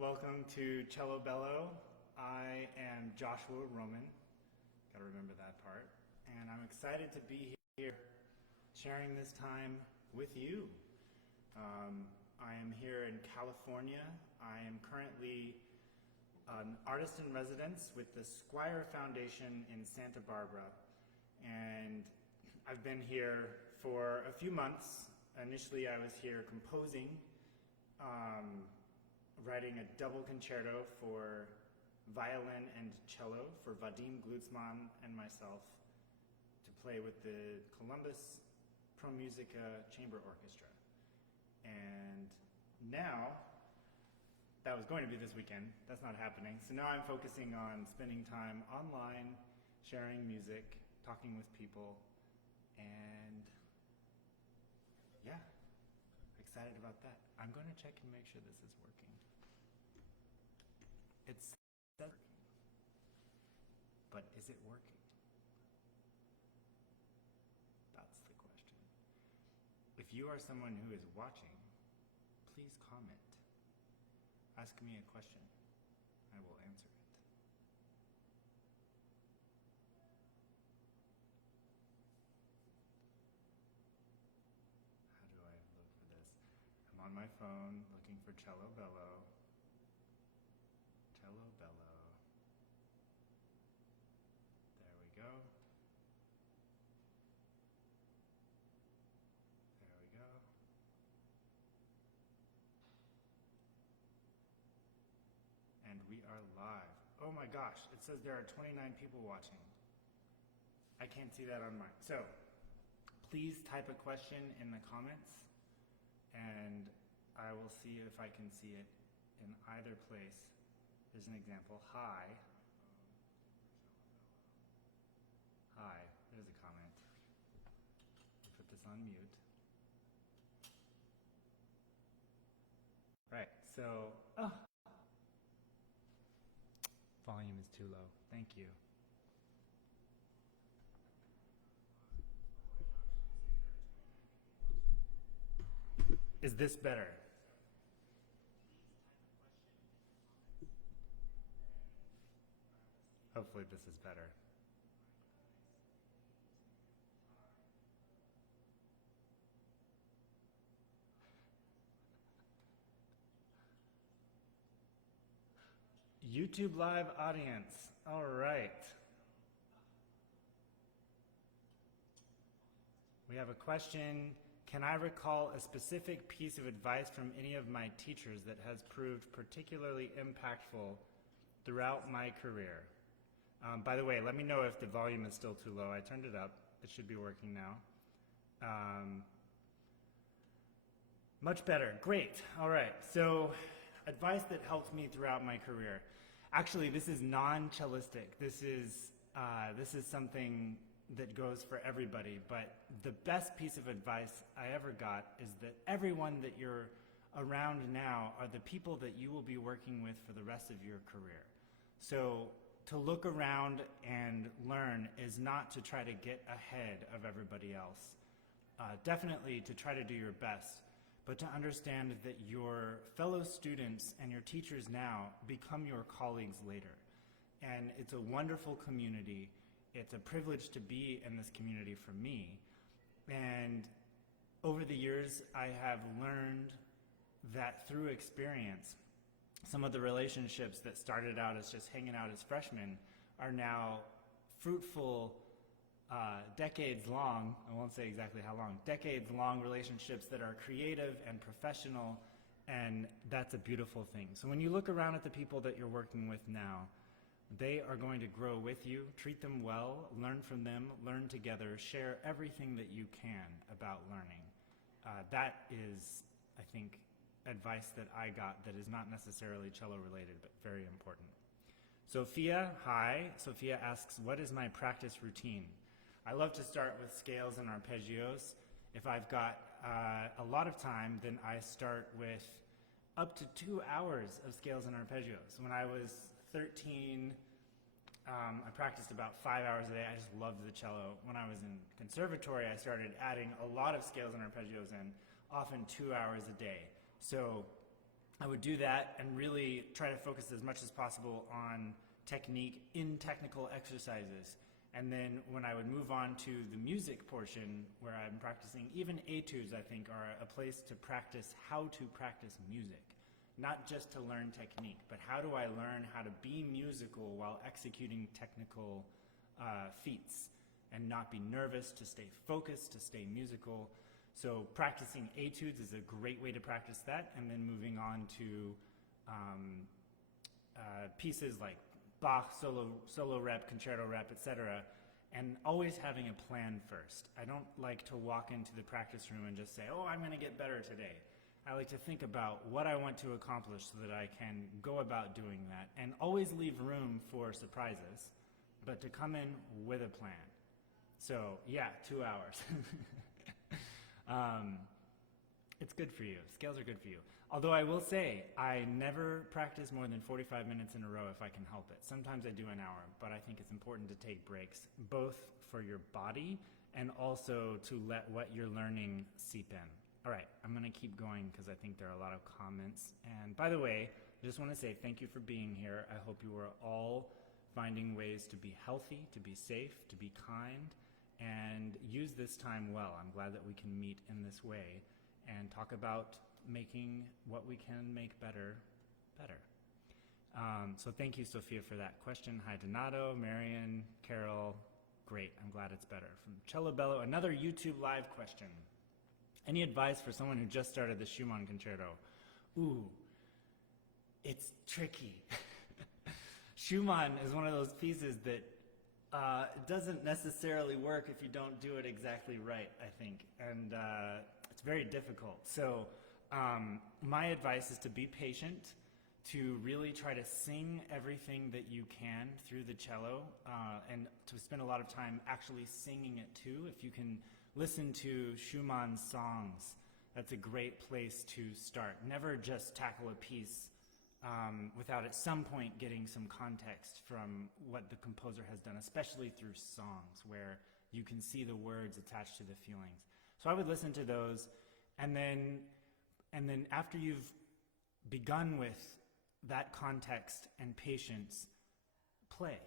Welcome to Cello Bello. I am Joshua Roman, gotta remember that part, and I'm excited to be here sharing this time with you. I am here in California. I am currently an artist in residence with the Squire Foundation in Santa Barbara, and I've been here for a few months. Initially I was here composing, writing a double concerto for violin and cello for Vadim Glucksmann and myself to play with the Columbus Pro Musica Chamber Orchestra. And now, that was going to be this weekend, that's not happening, so now I'm focusing on spending time online, sharing music, talking with people, and yeah, excited about that. I'm going to check and make sure this is working. It's working, but is it working? That's the question. If you are someone who is watching, please comment. Ask me a question. I will answer it. How do I look for this? I'm on my phone looking for Cello Bello. Cello Bello. There we go. There we go. And we are live. Oh my gosh, it says there are 29 people watching. I can't see that on mine. So, please type a question in the comments, and I will see if I can see it in either place. There's an example. Hi. Hi. There's a comment. I'll put this on mute. Right. So, volume is too low. Thank you. Is this better? Hopefully this is better. YouTube live audience. All right. We have a question. Can I recall a specific piece of advice from any of my teachers that has proved particularly impactful throughout my career? By the way, let me know if the volume is still too low. I turned it up. It should be working now. Much better. Great. All right. So, advice that helped me throughout my career. Actually, this is non-cellistic. This is something that goes for everybody. But the best piece of advice I ever got is that everyone that you're around now are the people that you will be working with for the rest of your career. So, to look around and learn is not to try to get ahead of everybody else. Definitely to try to do your best, but to understand that your fellow students and your teachers now become your colleagues later. And it's a wonderful community. It's a privilege to be in this community for me. And over the years, I have learned that through experience, some of the relationships that started out as just hanging out as freshmen are now fruitful, decades-long, I won't say exactly how long, decades-long relationships that are creative and professional, and that's a beautiful thing. So when you look around at the people that you're working with now, they are going to grow with you. Treat them well, learn from them, learn together, share everything that you can about learning. That is, I think, advice that I got that is not necessarily cello related, but very important. Sophia, hi. Sophia asks, what is my practice routine? I love to start with scales and arpeggios. If I've got a lot of time, then I start with up to 2 hours of scales and arpeggios. When I was 13, I practiced about 5 hours a day. I just loved the cello. When I was in conservatory, I started adding a lot of scales and arpeggios in, often 2 hours a day. So I would do that and really try to focus as much as possible on technique in technical exercises. And then when I would move on to the music portion where I'm practicing, even etudes I think are a place to practice how to practice music. Not just to learn technique, but how do I learn how to be musical while executing technical feats and not be nervous, to stay focused, to stay musical. So practicing etudes is a great way to practice that, and then moving on to pieces like Bach, solo rep, concerto rep, etc., and always having a plan first. I don't like to walk into the practice room and just say, oh, I'm going to get better today. I like to think about what I want to accomplish so that I can go about doing that, and always leave room for surprises, but to come in with a plan. So yeah, 2 hours. It's good for you. Scales are good for you. Although I will say, I never practice more than 45 minutes in a row if I can help it. Sometimes I do an hour, but I think it's important to take breaks, both for your body and also to let what you're learning seep in. All right, I'm going to keep going because I think there are a lot of comments. And by the way, I just want to say thank you for being here. I hope you are all finding ways to be healthy, to be safe, to be kind, and use this time well. I'm glad that we can meet in this way and talk about making what we can make better. So thank you, Sophia, for that question. Hi, Donato, Marion, Carol. Great, I'm glad it's better. From Cello Bello, another YouTube live question. Any advice for someone who just started the Schumann concerto? Ooh, it's tricky. Schumann is one of those pieces that doesn't necessarily work if you don't do it exactly right, I think, and it's very difficult. So my advice is to be patient, to really try to sing everything that you can through the cello, and to spend a lot of time actually singing it too. If you can listen to Schumann's songs, that's a great place to start. Never just tackle a piece without at some point getting some context from what the composer has done, especially through songs where you can see the words attached to the feelings. So I would listen to those, and then after you've begun with that context and patience, play.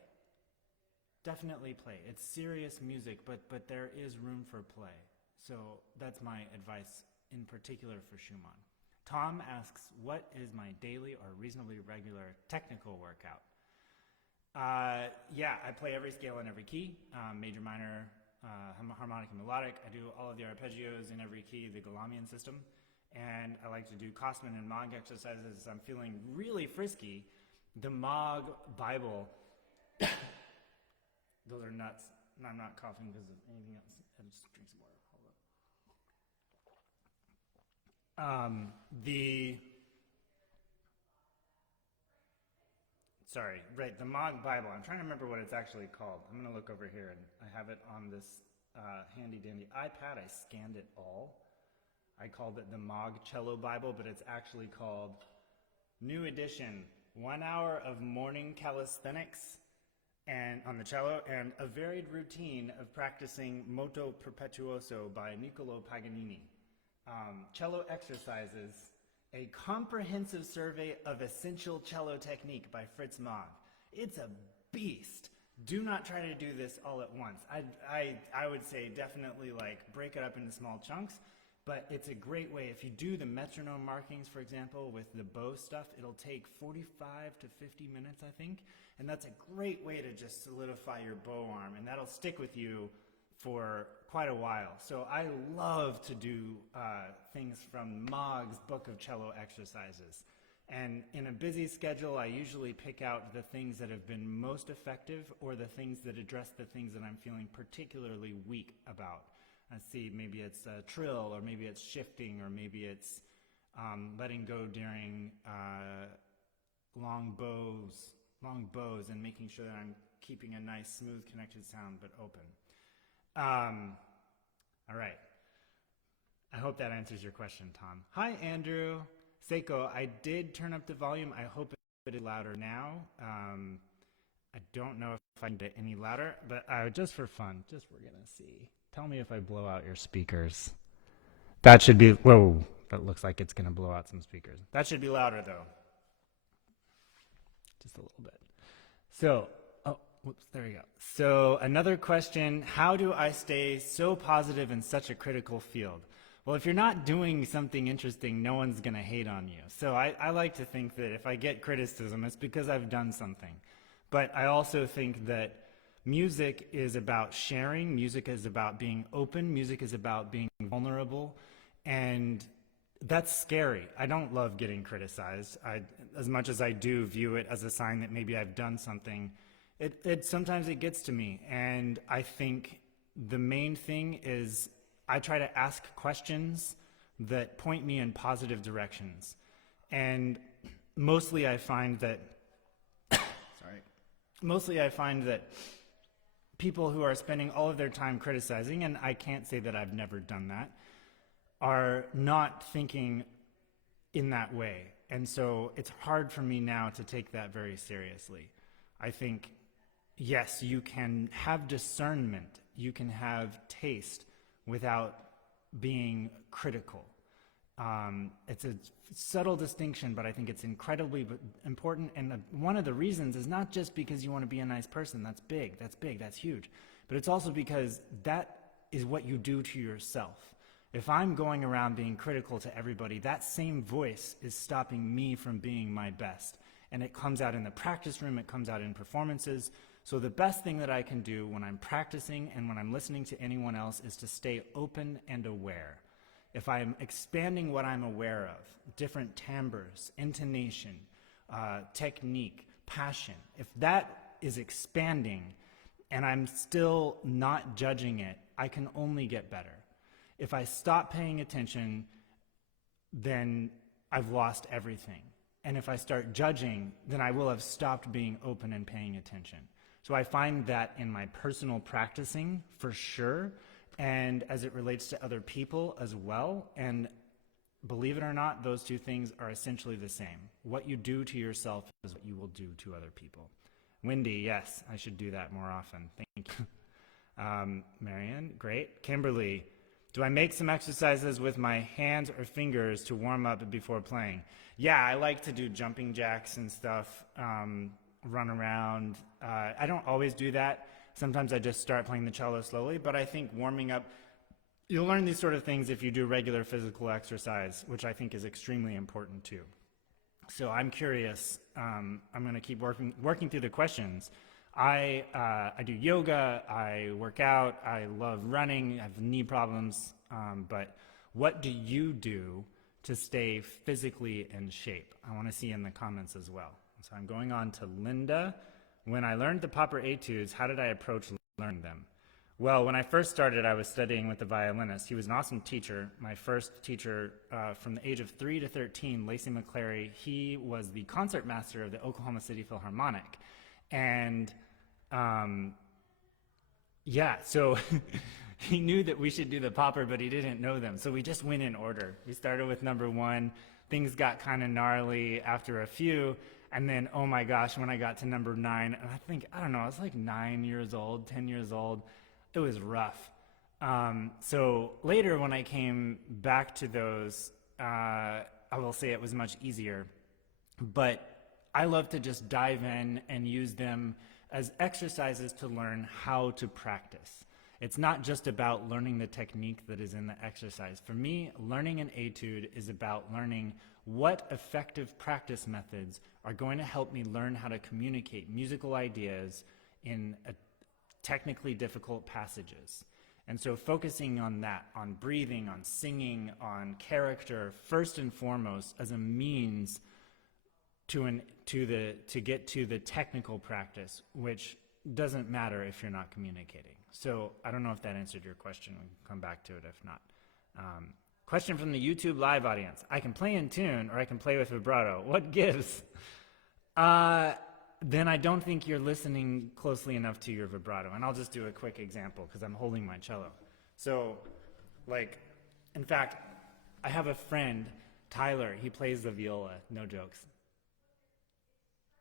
Definitely play. It's serious music, but there is room for play. So that's my advice in particular for Schumann. Tom asks, what is my daily or reasonably regular technical workout? Yeah, I play every scale in every key, major, minor, harmonic, and melodic. I do all of the arpeggios in every key, the Galamian system. And I like to do Kostman and Moog exercises. I'm feeling really frisky. The Moog Bible, those are nuts. And I'm not coughing because of anything else. I'll just drink some water. Hold up. The Moog Bible. I'm trying to remember what it's actually called. I'm going to look over here, and I have it on this handy-dandy iPad. I scanned it all. I called it the Moog Cello Bible, but it's actually called New Edition, 1 hour of morning calisthenics and on the cello, and a varied routine of practicing Moto Perpetuoso by Niccolo Paganini. Cello exercises, a comprehensive survey of essential cello technique by Fritz Moog. It's a beast. Do not try to do this all at once. I would say definitely break it up into small chunks, but it's a great way. If you do the metronome markings, for example, with the bow stuff, it'll take 45 to 50 minutes, I think, and that's a great way to just solidify your bow arm, and that'll stick with you for quite a while. So I love to do things from Moog's Book of Cello Exercises. And in a busy schedule, I usually pick out the things that have been most effective or the things that address the things that I'm feeling particularly weak about. Let's see, maybe it's a trill, or maybe it's shifting, or maybe it's letting go during long bows and making sure that I'm keeping a nice, smooth, connected sound, but open. All right. I hope that answers your question, Tom. Hi, Andrew. Seiko, I did turn up the volume. I hope it is louder now. I don't know if I can get any louder, but just for fun, we're going to see. Tell me if I blow out your speakers. That should be, whoa, That looks like it's going to blow out some speakers. That should be louder, though. Just a little bit. So, oh, whoops, there we go. So another question, how do I stay so positive in such a critical field? Well, if you're not doing something interesting, no one's going to hate on you. So I like to think that if I get criticism, it's because I've done something. But I also think that music is about sharing, music is about being open, music is about being vulnerable, and that's scary. I don't love getting criticized. As much as I do view it as a sign that maybe I've done something, sometimes it gets to me. And I think the main thing is I try to ask questions that point me in positive directions. And mostly I find that, people who are spending all of their time criticizing, and I can't say that I've never done that, are not thinking in that way. And so it's hard for me now to take that very seriously. I think, yes, you can have discernment, you can have taste without being critical. It's a subtle distinction, but I think it's incredibly important. And one of the reasons is not just because you want to be a nice person. That's big, that's huge. But it's also because that is what you do to yourself. If I'm going around being critical to everybody, that same voice is stopping me from being my best. And it comes out in the practice room, it comes out in performances. So the best thing that I can do when I'm practicing and when I'm listening to anyone else is to stay open and aware. If I'm expanding what I'm aware of, different timbres, intonation, technique, passion, if that is expanding and I'm still not judging it, I can only get better. If I stop paying attention, then I've lost everything. And if I start judging, then I will have stopped being open and paying attention. So I find that in my personal practicing, for sure, and as it relates to other people as well. And believe it or not, those two things are essentially the same. What you do to yourself is what you will do to other people. Wendy, yes, I should do that more often. Thank you. Marianne, great. Kimberly, do I make some exercises with my hands or fingers to warm up before playing? Yeah, I like to do jumping jacks and stuff, run around. I don't always do that. Sometimes I just start playing the cello slowly, but I think warming up, you'll learn these sort of things if you do regular physical exercise, which I think is extremely important too. So I'm curious. I'm going to keep working through the questions. I do yoga, I work out, I love running, I have knee problems, but what do you do to stay physically in shape? I want to see in the comments as well. So I'm going on to Linda. When I learned the proper etudes, how did I approach learning them? Well, when I first started, I was studying with the violinist. He was an awesome teacher. My first teacher from the age of 3 to 13, Lacey McClary, he was the concert master of the Oklahoma City Philharmonic. And yeah, so he knew that we should do the popper, but he didn't know them. So we just went in order. We started with number 1. Things got kind of gnarly after a few. And then, oh my gosh, when I got to number 9, and I don't know, I was like 9 years old, 10 years old. It was rough. So later when I came back to those, I will say it was much easier. But I love to just dive in and use them as exercises to learn how to practice. It's not just about learning the technique that is in the exercise. For me, learning an etude is about learning what effective practice methods are going to help me learn how to communicate musical ideas in technically difficult passages. And so focusing on that, on breathing, on singing, on character, first and foremost, as a means to get to the technical practice, which doesn't matter if you're not communicating. So I don't know if that answered your question. We can come back to it if not. Question from the YouTube live audience. I can play in tune or I can play with vibrato. What gives? Then I don't think you're listening closely enough to your vibrato. And I'll just do a quick example because I'm holding my cello. So, in fact, I have a friend, Tyler. He plays the viola. No jokes.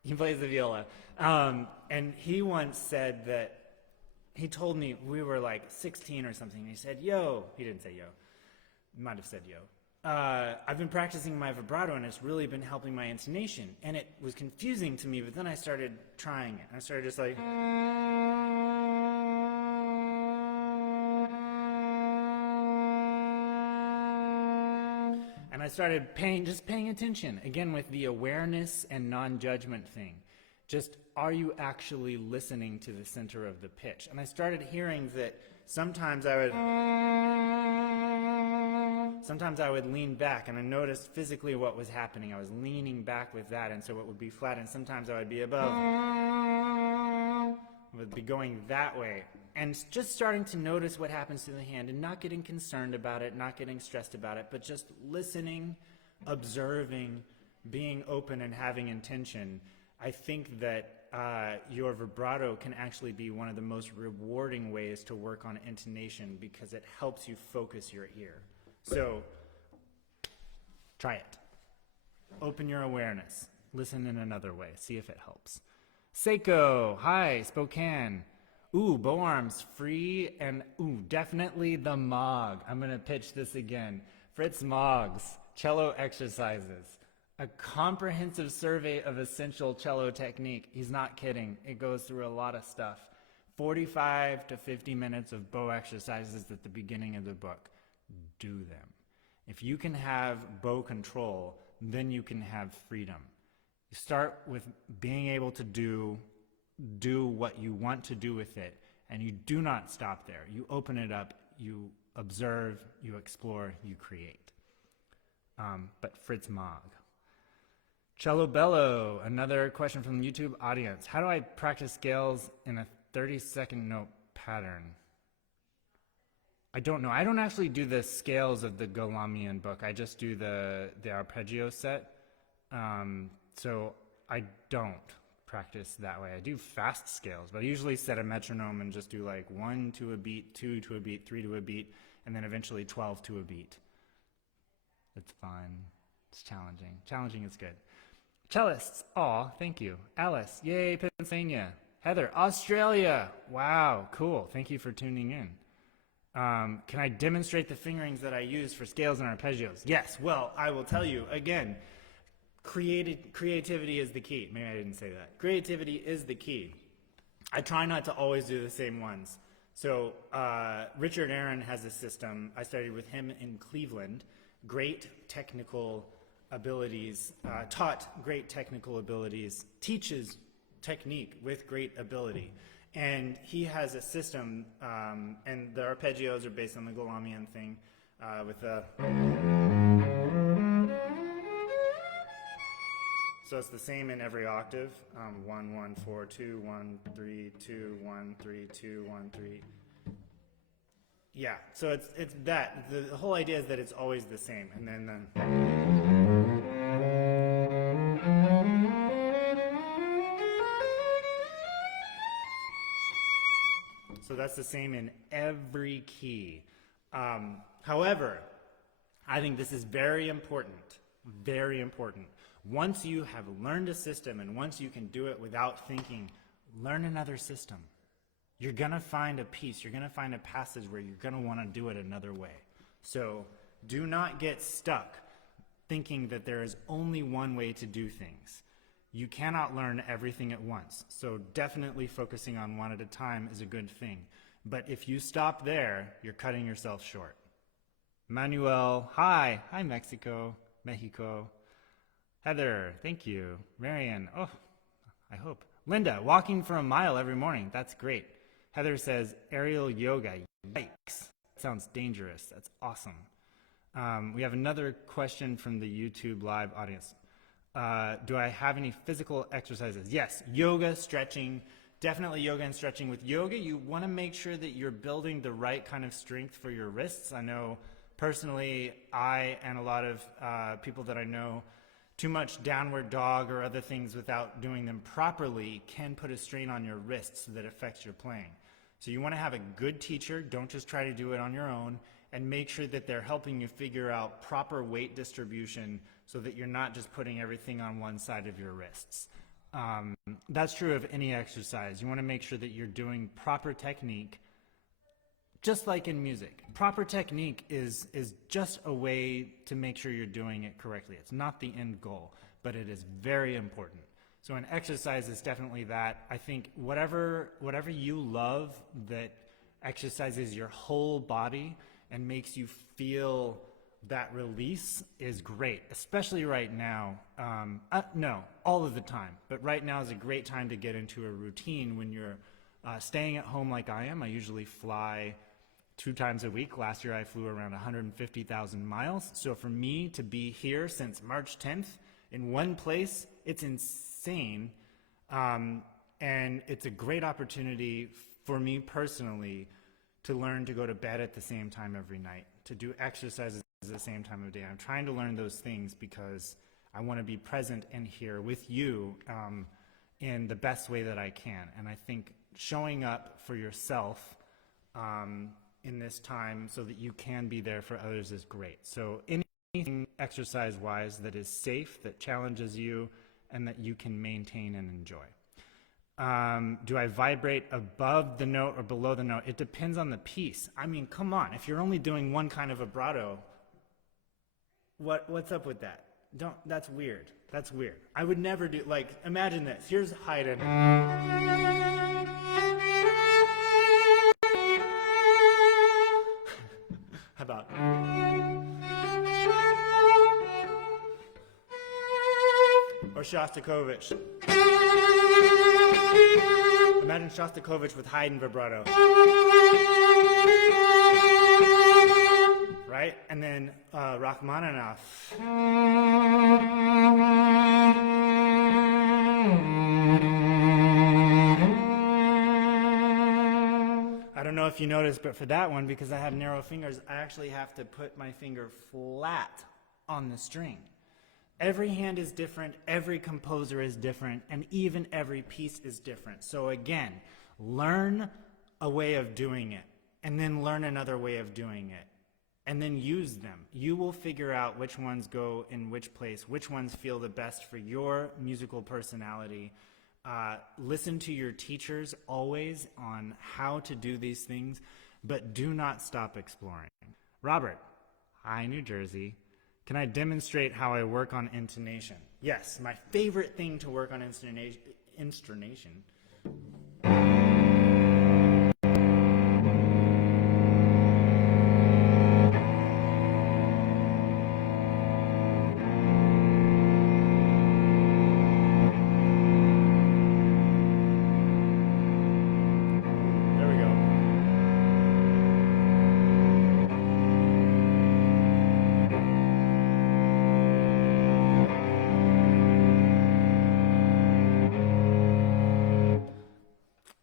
He plays the viola. And he once said that, he told me we were like 16 or something. He said, yo. He didn't say yo. He might have said yo. I've been practicing my vibrato, and it's really been helping my intonation. And it was confusing to me, but then I started trying it. I started just like... And I started paying attention, again, with the awareness and non-judgment thing. Just, are you actually listening to the center of the pitch? And I started hearing that sometimes I would lean back, and I noticed physically what was happening. I was leaning back with that, and so it would be flat, and sometimes I would be above. I would be going that way. And just starting to notice what happens to the hand, and not getting concerned about it, not getting stressed about it, but just listening, observing, being open, and having intention. I think that your vibrato can actually be one of the most rewarding ways to work on intonation, because it helps you focus your ear. So, try it. Open your awareness. Listen in another way. See if it helps. Seiko, hi, Spokane. Ooh, bow arms free, and ooh, definitely the Mog. I'm gonna pitch this again. Fritz Mog's cello exercises. A comprehensive survey of essential cello technique. He's not kidding. It goes through a lot of stuff. 45 to 50 minutes of bow exercises at the beginning of the book. Do them. If you can have bow control, then you can have freedom. You start with being able to do what you want to do with it, and you do not stop there. You open it up, you observe, you explore, you create. But Fritz Mog. Cello Bello, another question from the YouTube audience. How do I practice scales in a 30-second note pattern? I don't know. I don't actually do the scales of the Golamian book. I just do the arpeggio set. So I don't practice that way. I do fast scales, but I usually set a metronome and just do like 1 to a beat, 2 to a beat, 3 to a beat, and then eventually 12 to a beat. It's fun. It's challenging. Challenging is good. Cellists, aw, thank you. Alice, yay, Pennsylvania. Heather, Australia. Wow, cool. Thank you for tuning in. Can I demonstrate the fingerings that I use for scales and arpeggios? Yes, well, I will tell you again. Creativity is the key. Maybe I didn't say that. Creativity is the key. I try not to always do the same ones. So Richard Aaron has a system. I studied with him in Cleveland. Great technical abilities, taught great technical abilities, teaches technique with great ability. And he has a system, and the arpeggios are based on the Golamian thing with the... So it's the same in every octave. 1, 1, 4, 2, 1, 3, 2, 1, 3, 2, 1, 3. Yeah, so it's that. The whole idea is that it's always the same. And then so that's the same in every key. However, I think this is very important. Very important. Once you have learned a system, and once you can do it without thinking, learn another system. You're going to find a piece, you're going to find a passage where you're going to want to do it another way. So do not get stuck thinking that there is only one way to do things. You cannot learn everything at once. So definitely focusing on one at a time is a good thing. But if you stop there, you're cutting yourself short. Manuel, hi. Hi, Mexico. Heather, thank you. Marian, oh, I hope. Linda, walking for a mile every morning. That's great. Heather says, aerial yoga. Yikes. That sounds dangerous. That's awesome. We have another question from the YouTube live audience. Do I have any physical exercises? Yes, yoga, stretching, definitely yoga and stretching. With yoga, you want to make sure that you're building the right kind of strength for your wrists. I know personally, I and a lot of people that I know, too much downward dog or other things without doing them properly can put a strain on your wrists that affects your playing. So you want to have a good teacher. Don't just try to do it on your own, and make sure that they're helping you figure out proper weight distribution so that you're not just putting everything on one side of your wrists. That's true of any exercise. You want to make sure that you're doing proper technique, just like in music. Proper technique is just a way to make sure you're doing it correctly. It's not the end goal, but it is very important. So an exercise is definitely that. I think whatever you love that exercises your whole body and makes you feel that release is great, especially right now. No, all of the time, but right now is a great time to get into a routine when you're staying at home like I am. I usually fly 2 times a week. Last year I flew around 150,000 miles. So for me to be here since March 10th in one place, it's insane. And it's a great opportunity for me personally to learn to go to bed at the same time every night, to do exercises at the same time of day. I'm trying to learn those things because I want to be present and here with you in the best way that I can. And I think showing up for yourself in this time so that you can be there for others is great. So anything exercise-wise that is safe, that challenges you, and that you can maintain and enjoy. Do I vibrate above the note or below the note? It depends on the piece. I mean, come on. If you're only doing one kind of vibrato, what's up with that? That's weird. That's weird. I would never do, like, imagine this. Here's Haydn. How about? Or Shostakovich. Imagine Shostakovich with Haydn vibrato. Right? And then Rachmaninoff. I don't know if you noticed, but for that one, because I have narrow fingers, I actually have to put my finger flat on the string. Every hand is different, every composer is different, and even every piece is different. So again, learn a way of doing it, and then learn another way of doing it, and then use them. You will figure out which ones go in which place, which ones feel the best for your musical personality. Listen to your teachers always on how to do these things, but do not stop exploring. Robert, hi, New Jersey. Can I demonstrate how I work on intonation? Yes, my favorite thing to work on intonation.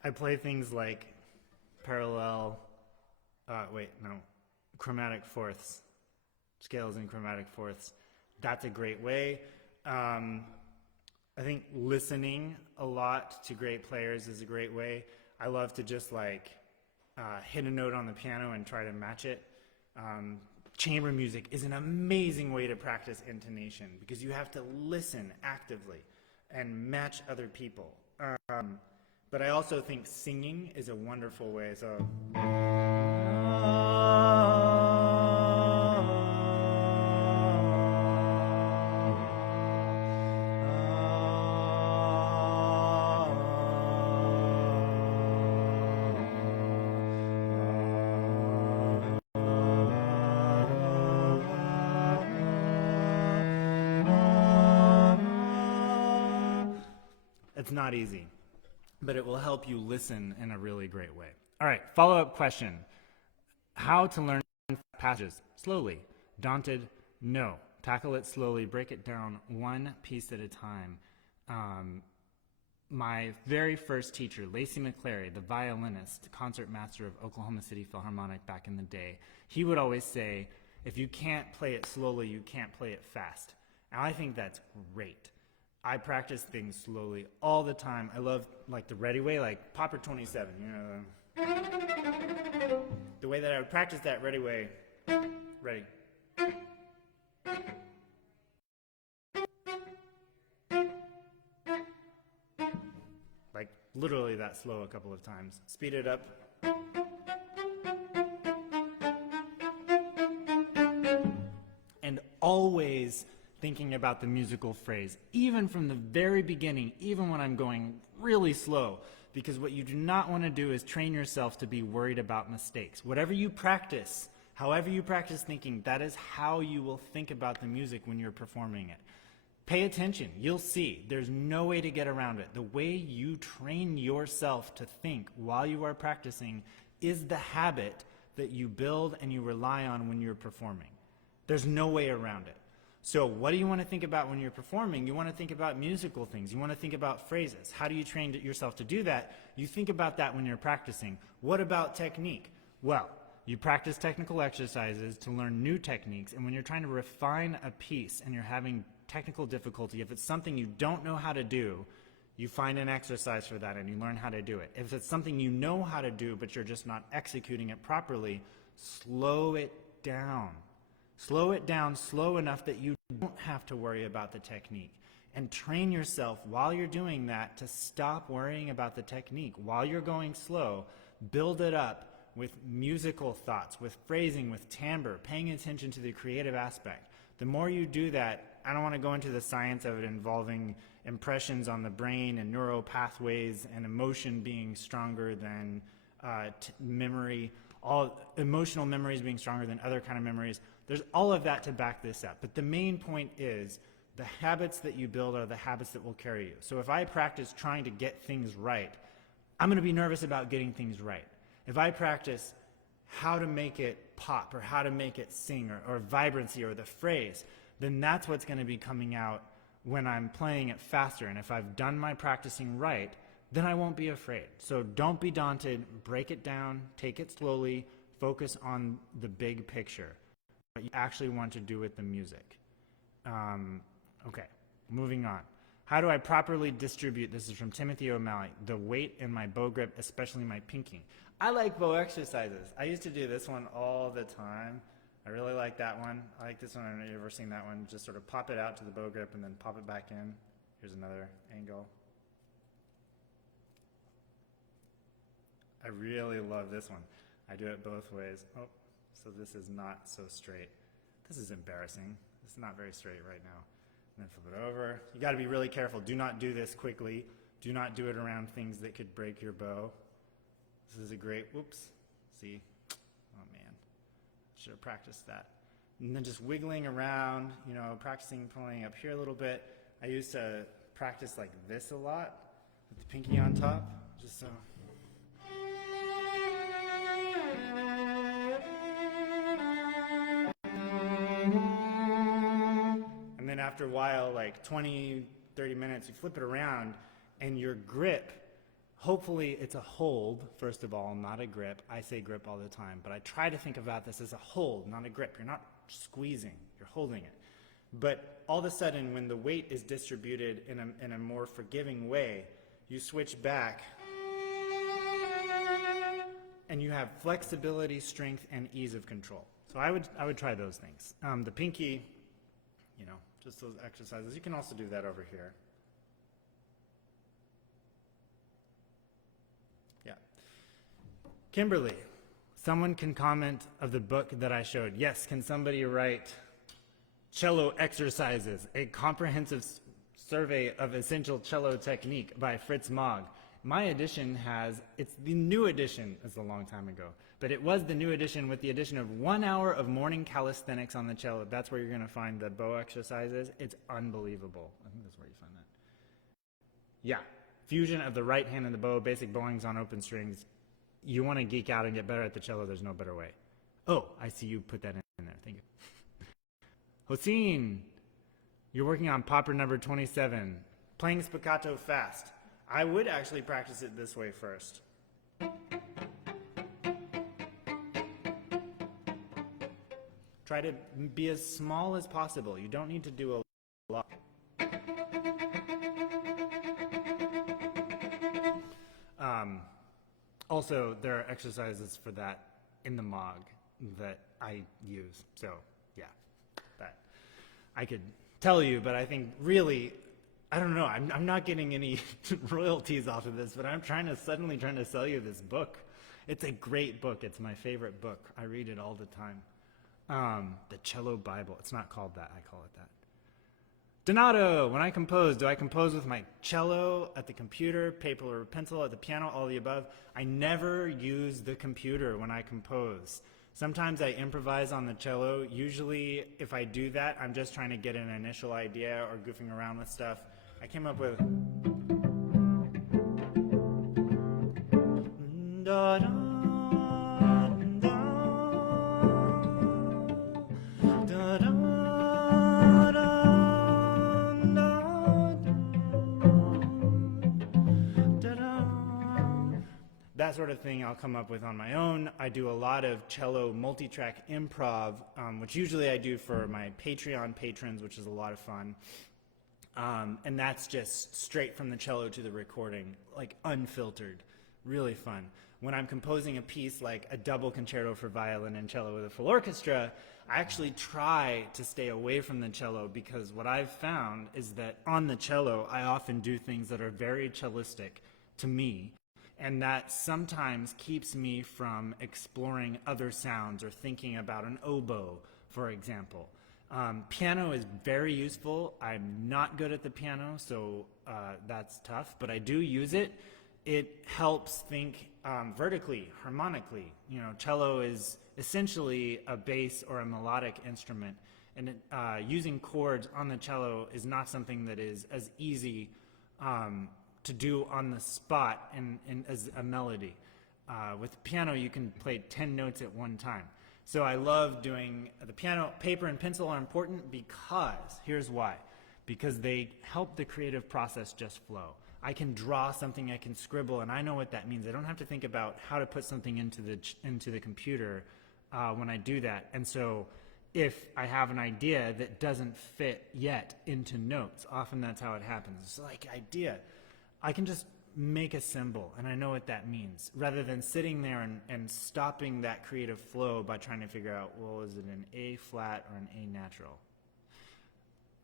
I play things like chromatic fourths, scales in chromatic fourths. That's a great way. I think listening a lot to great players is a great way. I love to just hit a note on the piano and try to match it. Chamber music is an amazing way to practice intonation because you have to listen actively and match other people. But I also think singing is a wonderful way. So, it's not easy, but it will help you listen in a really great way. All right, follow-up question. How to learn passages? Slowly. Daunted? No. Tackle it slowly. Break it down one piece at a time. My very first teacher, Lacey McClary, the violinist, concert master of Oklahoma City Philharmonic back in the day, he would always say, if you can't play it slowly, you can't play it fast. And I think that's great. I practice things slowly all the time. I love the ready way, like Popper 27, the way that I would practice that ready way. Ready. Like literally that slow a couple of times. Speed it up. always thinking about the musical phrase, even from the very beginning, even when I'm going really slow, because what you do not want to do is train yourself to be worried about mistakes. Whatever you practice, however you practice thinking, that is how you will think about the music when you're performing it. Pay attention. You'll see. There's no way to get around it. The way you train yourself to think while you are practicing is the habit that you build and you rely on when you're performing. There's no way around it. So what do you want to think about when you're performing? You want to think about musical things. You want to think about phrases. How do you train yourself to do that? You think about that when you're practicing. What about technique? Well, you practice technical exercises to learn new techniques, and when you're trying to refine a piece and you're having technical difficulty, if it's something you don't know how to do, you find an exercise for that and you learn how to do it. If it's something you know how to do but you're just not executing it properly, slow it down. Slow it down slow enough that you don't have to worry about the technique. And train yourself while you're doing that to stop worrying about the technique. While you're going slow, build it up with musical thoughts, with phrasing, with timbre, paying attention to the creative aspect. The more you do that, I don't want to go into the science of it involving impressions on the brain and neural pathways and emotion being stronger than memory, all emotional memories being stronger than other kind of memories. There's all of that to back this up. But the main point is the habits that you build are the habits that will carry you. So if I practice trying to get things right, I'm going to be nervous about getting things right. If I practice how to make it pop or how to make it sing or vibrancy or the phrase, then that's what's going to be coming out when I'm playing it faster. And if I've done my practicing right, then I won't be afraid. So don't be daunted, break it down, take it slowly, focus on the big picture, what you actually want to do with the music. Okay, moving on. How do I properly distribute, this is from Timothy O'Malley, the weight in my bow grip, especially my pinking? I like bow exercises. I used to do this one all the time. I really like that one. I like this one. I don't know if you've ever seen that one. Just sort of pop it out to the bow grip and then pop it back in. Here's another angle. I really love this one. I do it both ways. Oh, so this is not so straight. This is embarrassing. It's not very straight right now. And then flip it over. You got to be really careful. Do not do this quickly. Do not do it around things that could break your bow. This is a great, whoops, see? Oh man, should have practiced that. And then just wiggling around, you know, practicing pulling up here a little bit. I used to practice like this a lot with the pinky on top, just so. And then after a while, like 20, 30 minutes, you flip it around and your grip, hopefully it's a hold, first of all, not a grip. I say grip all the time, but I try to think about this as a hold, not a grip. You're not squeezing, you're holding it. But all of a sudden, when the weight is distributed in a more forgiving way, you switch back and you have flexibility, strength, and ease of control. So I would try those things. The pinky, you know, just those exercises. You can also do that over here. Yeah. Kimberly, someone can comment of the book that I showed. Yes, can somebody write Cello Exercises, a comprehensive survey of essential cello technique by Fritz Mogg. My edition has, it's the new edition, it's a long time ago, but it was the new edition with the addition of 1 hour of morning calisthenics on the cello. That's where you're going to find the bow exercises. It's unbelievable. I think that's where you find that. Yeah, fusion of the right hand and the bow, basic bowings on open strings. You want to geek out and get better at the cello, there's no better way. Oh, I see you put that in there. Thank you. Hossein, you're working on popper number 27, playing spiccato fast. I would actually practice it this way first. Try to be as small as possible. You don't need to do a lot. Also, there are exercises for that in the Mogg that I use. So, yeah, that I could tell you, but I think really, I don't know, I'm not getting any royalties off of this, but I'm suddenly trying to sell you this book. It's a great book. It's my favorite book. I read it all the time. The Cello Bible. It's not called that. I call it that. Donato, when I compose, do I compose with my cello at the computer, paper or pencil at the piano, all the above? I never use the computer when I compose. Sometimes I improvise on the cello. Usually, if I do that, I'm just trying to get an initial idea or goofing around with stuff. I came up with... That sort of thing I'll come up with on my own. I do a lot of cello multi-track improv, which usually I do for my Patreon patrons, which is a lot of fun. And that's just straight from the cello to the recording, like unfiltered, really fun. When I'm composing a piece like a double concerto for violin and cello with a full orchestra, I actually try to stay away from the cello, because what I've found is that on the cello, I often do things that are very cellistic to me, and that sometimes keeps me from exploring other sounds or thinking about an oboe, for example. Piano is very useful. I'm not good at the piano, so that's tough, but I do use it. It helps think vertically, harmonically. You know, cello is essentially a bass or a melodic instrument, and using chords on the cello is not something that is as easy to do on the spot and as a melody. With the piano, you can play 10 notes at one time. So I love doing the piano. Paper and pencil are important because, here's why, because they help the creative process just flow. I can draw something, I can scribble, and I know what that means. I don't have to think about how to put something into the computer when I do that. And so if I have an idea that doesn't fit yet into notes, often that's how it happens. It's like idea. I can just make a symbol, and I know what that means, rather than sitting there and stopping that creative flow by trying to figure out, well, is it an A flat or an A natural?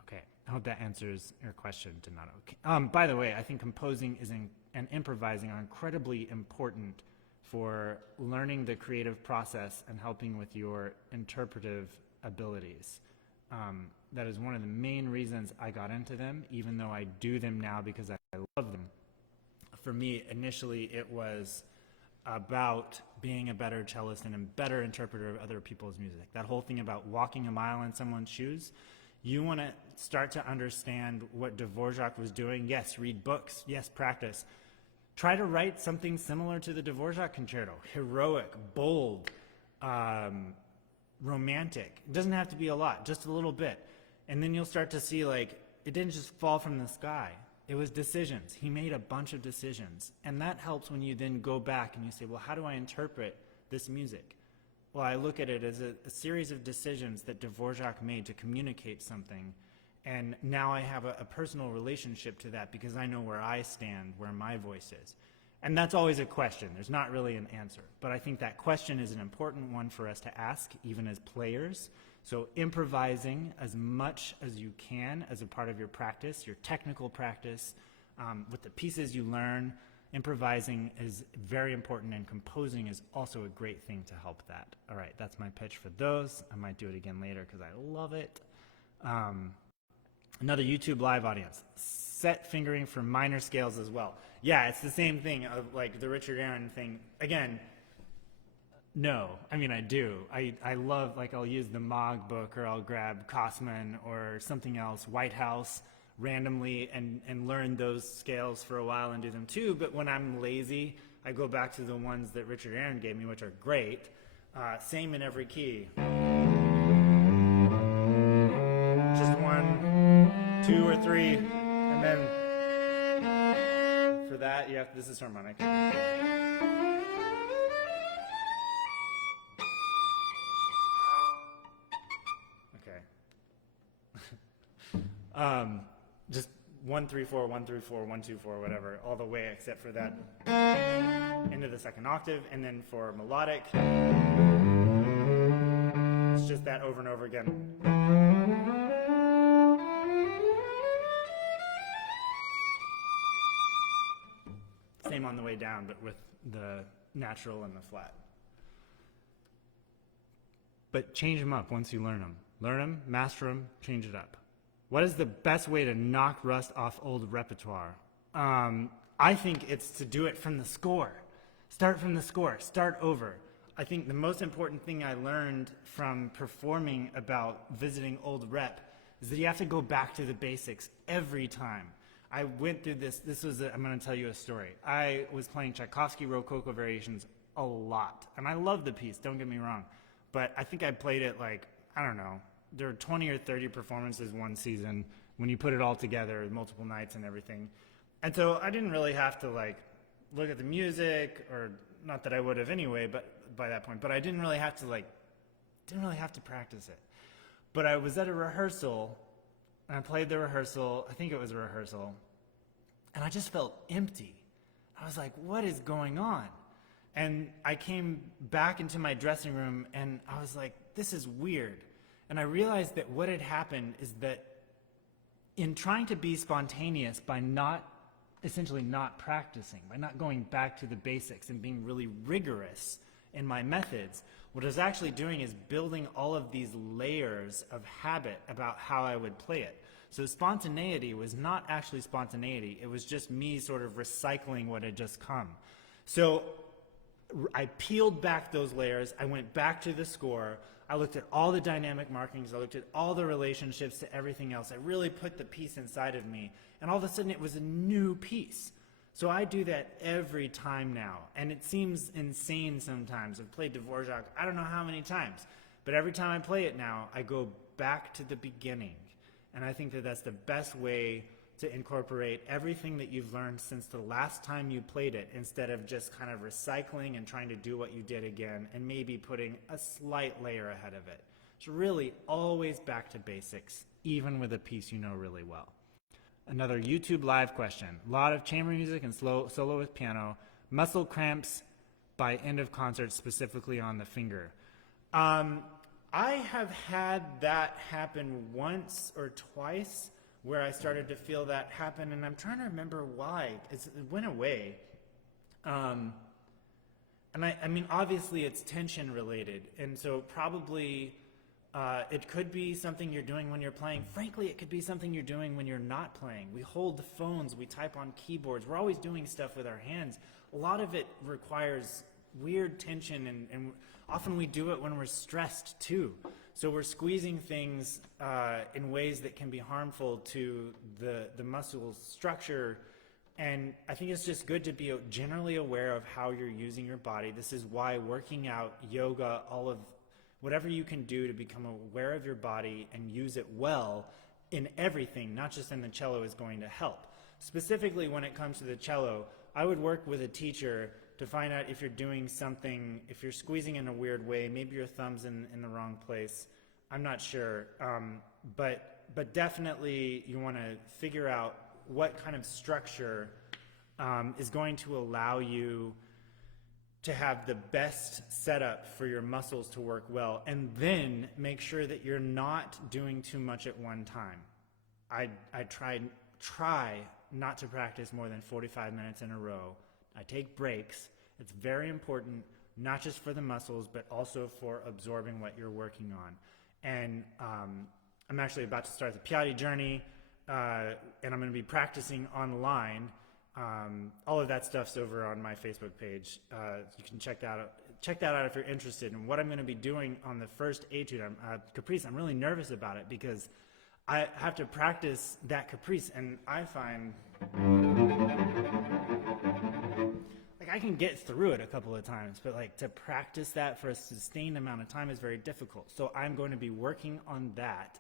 Okay, I hope that answers your question, Donato. By the way, I think composing and improvising are incredibly important for learning the creative process and helping with your interpretive abilities. That is one of the main reasons I got into them, even though I do them now because I love them. For me, initially, it was about being a better cellist and a better interpreter of other people's music. That whole thing about walking a mile in someone's shoes, you want to start to understand what Dvorak was doing. Yes, read books. Yes, practice. Try to write something similar to the Dvorak concerto. Heroic, bold, romantic. It doesn't have to be a lot, just a little bit. And then you'll start to see, like, it didn't just fall from the sky. It was decisions. He made a bunch of decisions. And that helps when you then go back and you say, well, how do I interpret this music? Well, I look at it as a series of decisions that Dvorak made to communicate something. And now I have a personal relationship to that because I know where I stand, where my voice is. And that's always a question. There's not really an answer. But I think that question is an important one for us to ask, even as players. So improvising as much as you can as a part of your practice, your technical practice, with the pieces you learn, improvising is very important, and composing is also a great thing to help that. All right, that's my pitch for those. I might do it again later because I love it. Another YouTube live audience. Set fingering for minor scales as well. Yeah, it's the same thing of like the Richard Aaron thing. Again, no, I mean I do. I love, like, I'll use the Mogg book, or I'll grab Kosman or something else, White House, randomly, and learn those scales for a while and do them too. But when I'm lazy, I go back to the ones that Richard Aaron gave me, which are great. Same in every key. Just 1, 2, or 3, and then for that, you have, this is harmonic. Just 1, 3, 4, 1, 3, 4, 1, 2, 4, whatever, all the way except for that into the second octave. And then for melodic, it's just that over and over again. Same on the way down, but with the natural and the flat. but change them up once you learn them. Learn them, master them, change it up. What is the best way to knock rust off old repertoire? I think it's to do it from the score. Start from the score, start over. I think the most important thing I learned from performing about visiting old rep is that you have to go back to the basics every time. I went through this, I'm gonna tell you a story. I was playing Tchaikovsky Rococo Variations a lot, and I love the piece, don't get me wrong, but I think I played it like, I don't know, there were 20 or 30 performances one season when you put it all together, multiple nights and everything. And so I didn't really have to like look at the music, or not that I would have anyway, but by that point, but I didn't really have to practice it. But I was at a rehearsal, and I played the rehearsal, I think it was a rehearsal, and I just felt empty. I was like, what is going on? And I came back into my dressing room, and I was like, this is weird. And I realized that what had happened is that in trying to be spontaneous by essentially not practicing, by not going back to the basics and being really rigorous in my methods, what I was actually doing is building all of these layers of habit about how I would play it. So spontaneity was not actually spontaneity, it was just me sort of recycling what had just come. So I peeled back those layers, I went back to the score, I looked at all the dynamic markings, I looked at all the relationships to everything else, I really put the piece inside of me, and all of a sudden it was a new piece. So I do that every time now, and it seems insane sometimes. I've played Dvorak I don't know how many times, but every time I play it now, I go back to the beginning. And I think that that's the best way to incorporate everything that you've learned since the last time you played it, instead of just kind of recycling and trying to do what you did again and maybe putting a slight layer ahead of it. It's really always back to basics, even with a piece you know really well. Another YouTube live question. A lot of chamber music and solo with piano. Muscle cramps by end of concert, specifically on the finger. I have had that happen once or twice, where I started to feel that happen, and I'm trying to remember why. It went away. And I mean, obviously it's tension related, and so probably it could be something you're doing when you're playing. Frankly, it could be something you're doing when you're not playing. We hold the phones, we type on keyboards, we're always doing stuff with our hands. A lot of it requires weird tension, and often we do it when we're stressed too. So we're squeezing things in ways that can be harmful to the muscle structure. And I think it's just good to be generally aware of how you're using your body. This is why working out, yoga, all of whatever you can do to become aware of your body and use it well in everything, not just in the cello, is going to help. Specifically when it comes to the cello, I would work with a teacher to find out if you're doing something, if you're squeezing in a weird way, maybe your thumb's in the wrong place. I'm not sure, but definitely you want to figure out what kind of structure is going to allow you to have the best setup for your muscles to work well, and then make sure that you're not doing too much at one time. I try not to practice more than 45 minutes in a row. I take breaks. It's very important, not just for the muscles, but also for absorbing what you're working on. And I'm actually about to start the Piatti journey, and I'm going to be practicing online. All of that stuff's over on my Facebook page. You can check that out if you're interested. And what I'm going to be doing on the first etude, caprice, I'm really nervous about it because I have to practice that caprice, and I find like I can get through it a couple of times, but like to practice that for a sustained amount of time is very difficult. So I'm going to be working on that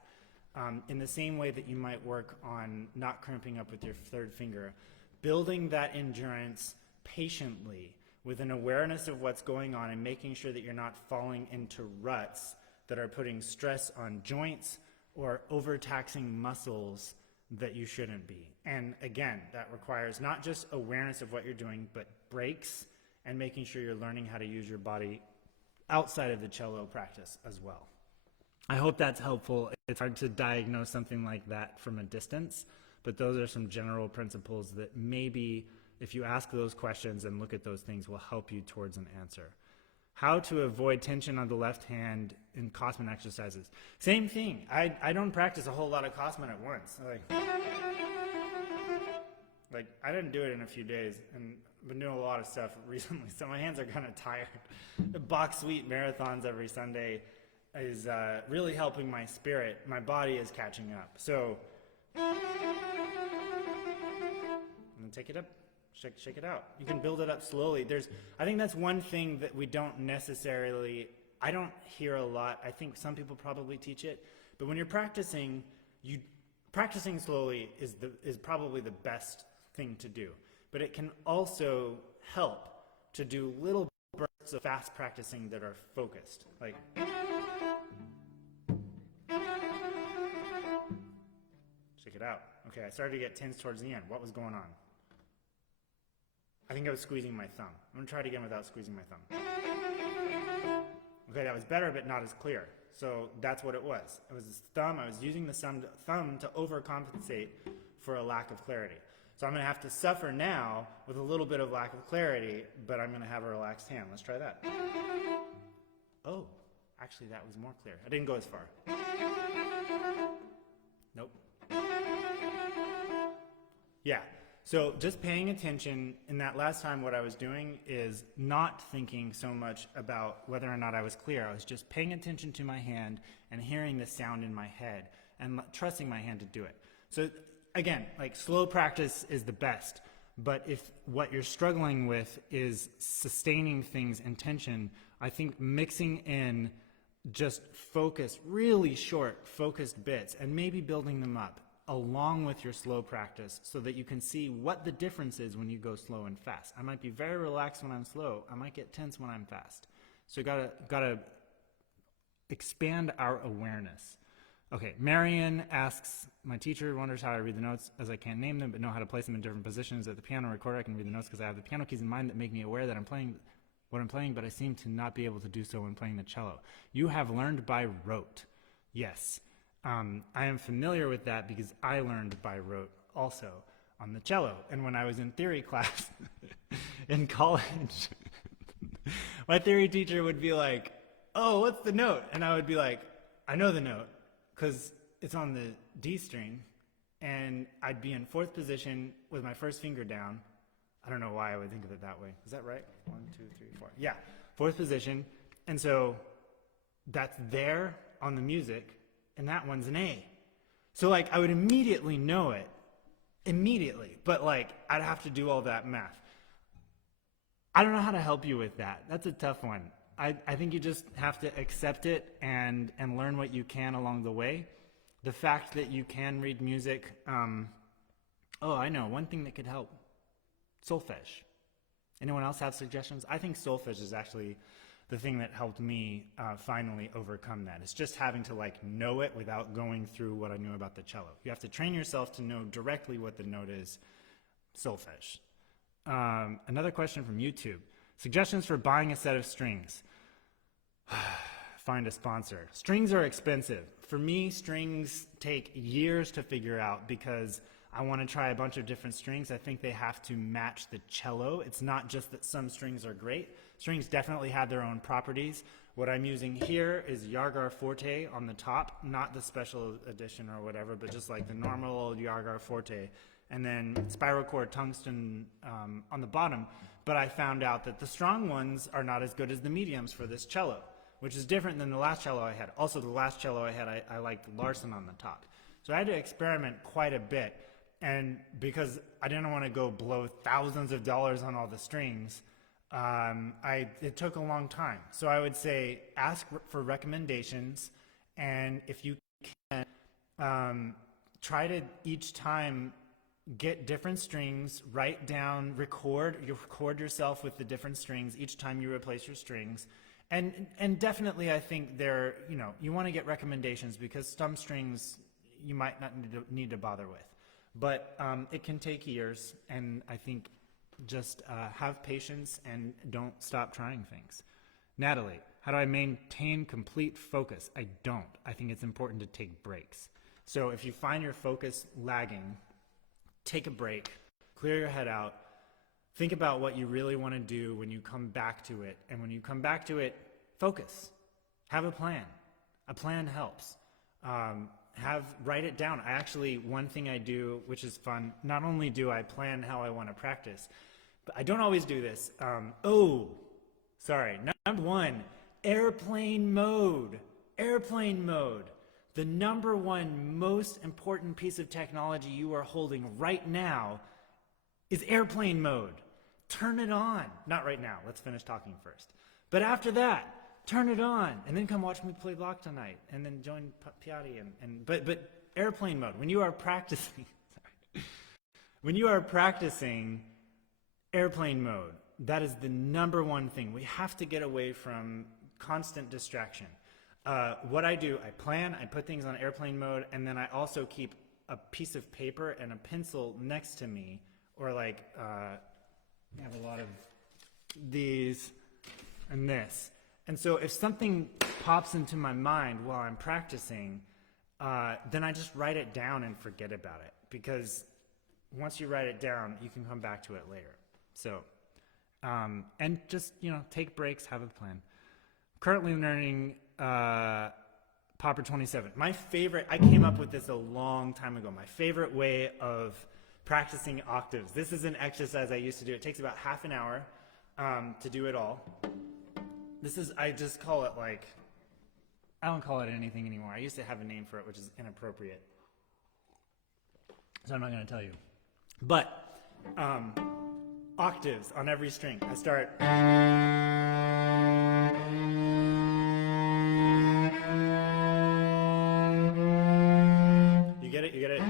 in the same way that you might work on not crimping up with your third finger. Building that endurance patiently with an awareness of what's going on and making sure that you're not falling into ruts that are putting stress on joints or overtaxing muscles that you shouldn't be. And again, that requires not just awareness of what you're doing, but breaks and making sure you're learning how to use your body outside of the cello practice as well. I hope that's helpful. It's hard to diagnose something like that from a distance, but those are some general principles that maybe if you ask those questions and look at those things will help you towards an answer. How to avoid tension on the left hand in Kosman exercises. Same thing. I don't practice a whole lot of Kosman at once. Like I didn't do it in a few days, and I've been doing a lot of stuff recently, so my hands are kind of tired. The Bach Suite marathons every Sunday is really helping my spirit. My body is catching up. So, and then take it up. Shake it out. You can build it up slowly. I think that's one thing that we don't necessarily, I don't hear a lot. I think some people probably teach it, but when you're practicing, practicing slowly is probably the best thing to do. But it can also help to do little bursts of fast practicing that are focused. Like, shake it out. Okay, I started to get tense towards the end. What was going on? I think I was squeezing my thumb. I'm going to try it again without squeezing my thumb. Okay, that was better, but not as clear. So that's what it was. It was this thumb. I was using the thumb to overcompensate for a lack of clarity. So I'm going to have to suffer now with a little bit of lack of clarity, but I'm going to have a relaxed hand. Let's try that. Oh, actually that was more clear. I didn't go as far. Nope. Yeah. So just paying attention, in that last time what I was doing is not thinking so much about whether or not I was clear. I was just paying attention to my hand and hearing the sound in my head and trusting my hand to do it. So again, like slow practice is the best, but if what you're struggling with is sustaining things in tension, I think mixing in just really short focused bits and maybe building them up along with your slow practice so that you can see what the difference is when you go slow and fast. I might be very relaxed when I'm slow. I might get tense when I'm fast. So you gotta expand our awareness. Okay, Marion asks, my teacher wonders how I read the notes as I can't name them but know how to place them in different positions. At the piano recorder I can read the notes because I have the piano keys in mind that make me aware that I'm playing what I'm playing, but I seem to not be able to do so when playing the cello. You have learned by rote. Yes. I am familiar with that because I learned by rote also on the cello. And when I was in theory class in college, my theory teacher would be like, oh, what's the note? And I would be like, I know the note because it's on the D string. And I'd be in fourth position with my first finger down. I don't know why I would think of it that way. Is that right? 1, 2, 3, 4. Yeah, fourth position. And so that's there on the music. And that one's an A. So like I would immediately know it, but like I'd have to do all that math. I don't know how to help you with that. That's a tough one. I think you just have to accept it and learn what you can along the way. The fact that you can read music, I know, one thing that could help, solfege. Anyone else have suggestions? I think solfege is actually the thing that helped me finally overcome that. It's just having to like know it without going through what I knew about the cello. You have to train yourself to know directly what the note is. Solfege. Another question from YouTube. Suggestions for buying a set of strings. Find a sponsor. Strings are expensive. For me, strings take years to figure out because I want to try a bunch of different strings. I think they have to match the cello. It's not just that some strings are great. Strings definitely have their own properties. What I'm using here is Yargar Forte on the top, not the special edition or whatever, but just like the normal old Yargar Forte. And then spiral cord tungsten on the bottom. But I found out that the strong ones are not as good as the mediums for this cello, which is different than the last cello I had. Also, the last cello I had, I liked Larson on the top. So I had to experiment quite a bit. And because I didn't want to go blow thousands of dollars on all the strings, it took a long time. So I would say ask for recommendations, and if you can, try to each time get different strings, write down, record yourself with the different strings each time you replace your strings. And definitely I think you want to get recommendations because some strings you might not need to bother with. But it can take years, and I think just have patience and don't stop trying things. Natalie, how do I maintain complete focus? I don't. I think it's important to take breaks. So if you find your focus lagging, take a break, clear your head out, Think about what you really want to do when you come back to it. And when you come back to it, focus. Have a plan. A plan helps. Write it down. One thing I do, which is fun, not only do I plan how I want to practice, but I don't always do this. Number one, airplane mode. Airplane mode. The number one most important piece of technology you are holding right now is airplane mode. Turn it on. Not right now. Let's finish talking first. But after that, turn it on, and then come watch me play block tonight, and then join Piatti. But airplane mode. When you are practicing, airplane mode, that is the number one thing. We have to get away from constant distraction. What I do, I plan, I put things on airplane mode, and then I also keep a piece of paper and a pencil next to me, or I have a lot of these and this. And so if something pops into my mind while I'm practicing, then I just write it down and forget about it. Because once you write it down, you can come back to it later. So, and just, take breaks, have a plan. Currently learning Popper 27. My favorite, I came up with this a long time ago. My favorite way of practicing octaves. This is an exercise I used to do. It takes about half an hour to do it all. I just call it I don't call it anything anymore. I used to have a name for it, which is inappropriate. So I'm not going to tell you. But octaves on every string. I start. You get it? You get it?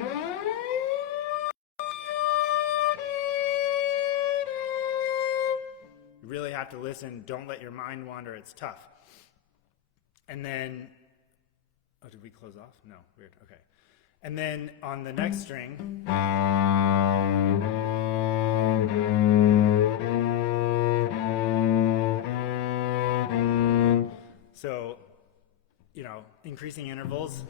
You really have to listen. Don't let your mind wander. It's tough. And then, did we close off? No, weird. Okay. And then on the next string, so, increasing intervals.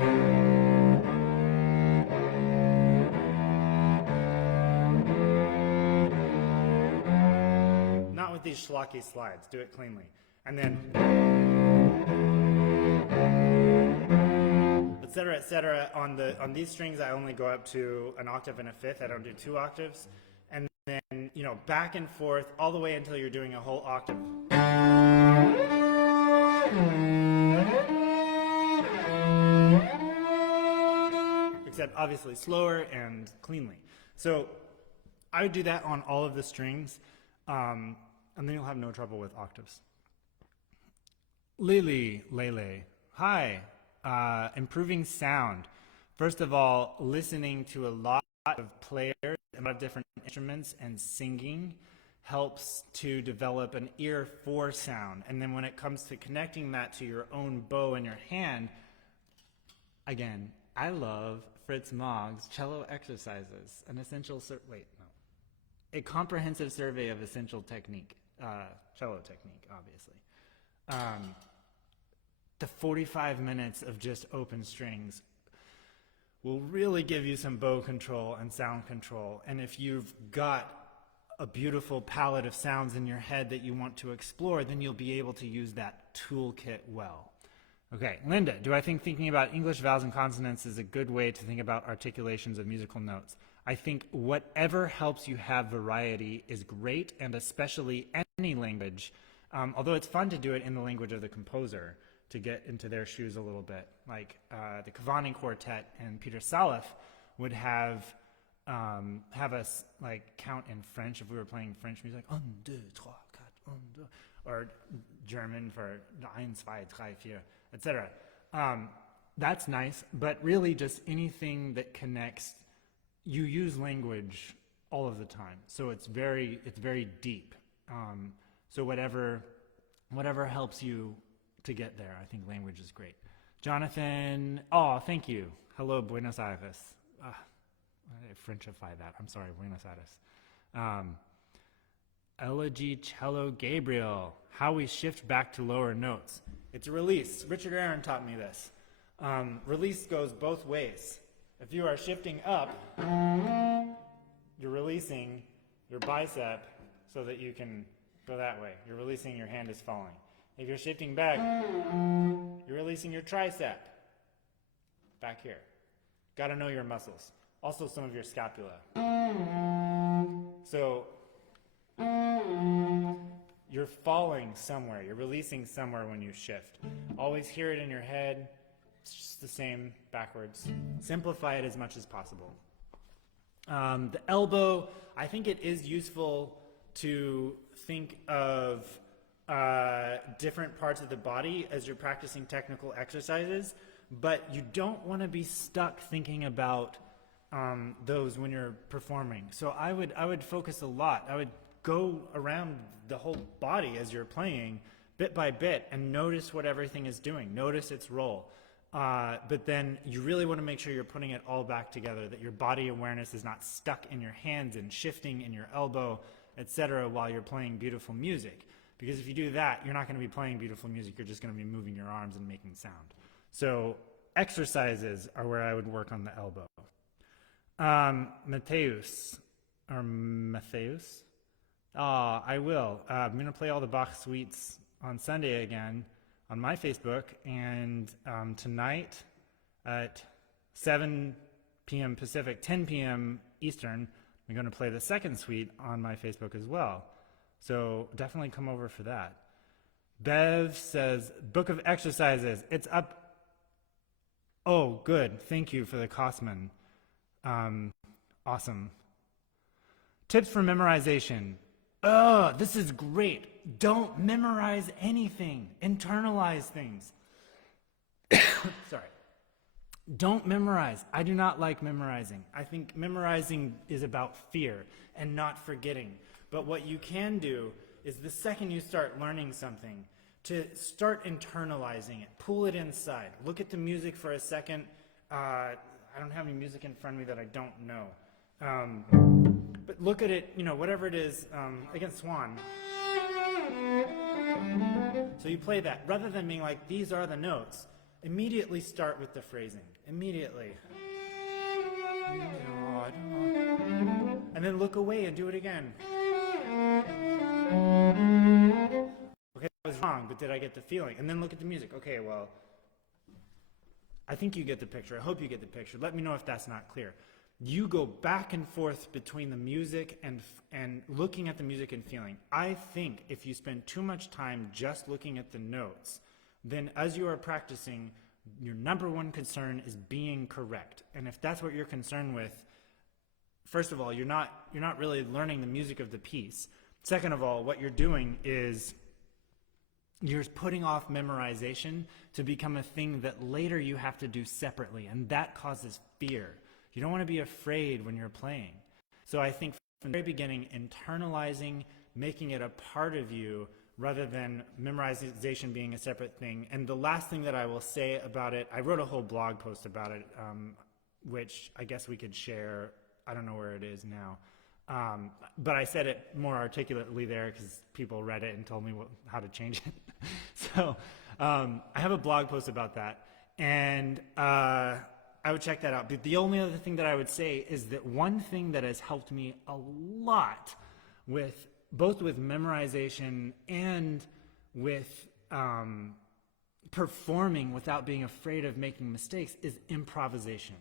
Not with these schlocky slides. Do it cleanly. And then, et cetera, et cetera. On these strings, I only go up to an octave and a fifth. I don't do 2 octaves. And then, back and forth all the way until you're doing a whole octave. Except obviously slower and cleanly. So I would do that on all of the strings, and then you'll have no trouble with octaves. Lele, hi. Improving sound. First of all, listening to a lot of players, a lot of different instruments, and singing helps to develop an ear for sound. And then when it comes to connecting that to your own bow in your hand, again, I love Fritz Mogg's Cello Exercises, a comprehensive survey of essential technique, cello technique, obviously. The 45 minutes of just open strings will really give you some bow control and sound control. And if you've got a beautiful palette of sounds in your head that you want to explore, then you'll be able to use that toolkit well. Okay, Linda, do I think thinking about English vowels and consonants is a good way to think about articulations of musical notes? I think whatever helps you have variety is great, and especially any language, although it's fun to do it in the language of the composer to get into their shoes a little bit. Like the Verona Quartet and Peter Salif would have us count in French if we were playing French music, 1, 2, 3, 4, 1, 2, or German for 1, 2, 3, 4, etc. That's nice, but really just anything that connects. You use language all of the time, so it's very deep. So whatever helps you to get there, I think language is great. Jonathan, thank you. Hello, Buenos Aires. I Frenchify that. I'm sorry, Buenos Aires. Elegy Cello Gabriel. How we shift back to lower notes. It's a release. Richard Aaron taught me this. Release goes both ways. If you are shifting up, you're releasing your bicep so that you can go that way. You're releasing, your hand is falling. If you're shifting back, you're releasing your tricep. Back here. Got to know your muscles. Also some of your scapula. So you're falling somewhere. You're releasing somewhere when you shift. Always hear it in your head. It's just the same backwards. Simplify it as much as possible. The elbow, I think it is useful to think of different parts of the body as you're practicing technical exercises, but you don't want to be stuck thinking about those when you're performing. So I would focus a lot. I would go around the whole body as you're playing, bit by bit, and notice what everything is doing. Notice its role. But then you really want to make sure you're putting it all back together, that your body awareness is not stuck in your hands and shifting in your elbow, etc., while you're playing beautiful music. Because if you do that, you're not going to be playing beautiful music. You're just going to be moving your arms and making sound. So exercises are where I would work on the elbow. Matthäus. I will. I'm going to play all the Bach suites on Sunday again on my Facebook, and tonight at 7 p.m. Pacific, 10 p.m. Eastern, I'm going to play the second suite on my Facebook as well. So definitely come over for that. Bev says, book of exercises, it's up. Oh, good. Thank you for the Kosman. Awesome. Tips for memorization. Oh, this is great. Don't memorize anything. Internalize things. Sorry. Don't memorize. I do not like memorizing. I think memorizing is about fear and not forgetting. But what you can do is the second you start learning something, to start internalizing it. Pull it inside. Look at the music for a second. I don't have any music in front of me that I don't know. But look at it, whatever it is, against Swan. So you play that. Rather than being like, these are the notes, immediately start with the phrasing. Immediately. And then look away and do it again. Okay, that was wrong, but did I get the feeling? And then look at the music. Okay, well, I think you get the picture. I hope you get the picture. Let me know if that's not clear. You go back and forth between the music and looking at the music and feeling. I think if you spend too much time just looking at the notes, then as you are practicing, your number one concern is being correct. And if that's what you're concerned with, first of all, you're not really learning the music of the piece. Second of all, what you're doing is you're putting off memorization to become a thing that later you have to do separately, and that causes fear. You don't want to be afraid when you're playing. So I think from the very beginning, internalizing, making it a part of you rather than memorization being a separate thing. And the last thing that I will say about it, I wrote a whole blog post about it, which I guess we could share. I don't know where it is now. But I said it more articulately there because people read it and told me how to change it. So I have a blog post about that. And I would check that out. But the only other thing that I would say is that one thing that has helped me a lot with both with memorization and with performing without being afraid of making mistakes is improvisation.